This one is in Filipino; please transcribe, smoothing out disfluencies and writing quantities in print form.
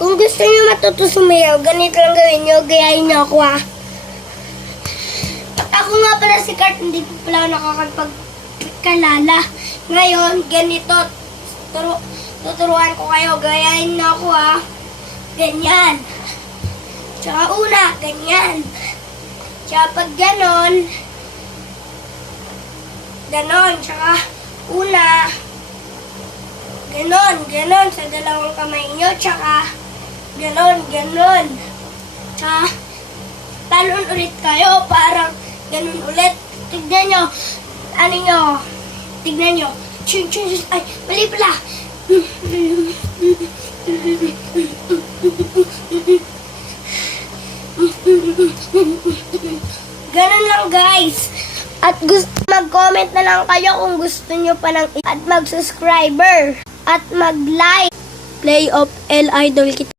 Kung gusto niyo matuto sumayaw, ganito lang gawin niyo. Gayahin niyo ako ha. Ako nga pala si Kurt, hindi ko pala nakakapagkalala. Ngayon, ganito. Tuturuan ko kayo. Gayahin niyo ako ha. Ganyan. Tsaka una, ganyan. Tsaka pag ganon, ganon. Tsaka una, ganon, ganon sa dalawang kamay nyo. Tsaka ganon, ganon. Tsaka talon ulit kayo. Parang ganon ulit. Tignan nyo. Ano nyo? Tignan nyo. Chun, chun, chun. Ay, mali pala. Ganun lang guys. At mag-comment na lang kayo kung gusto nyo pa ng at mag-subscriber at mag-like. Play of L Idol kita.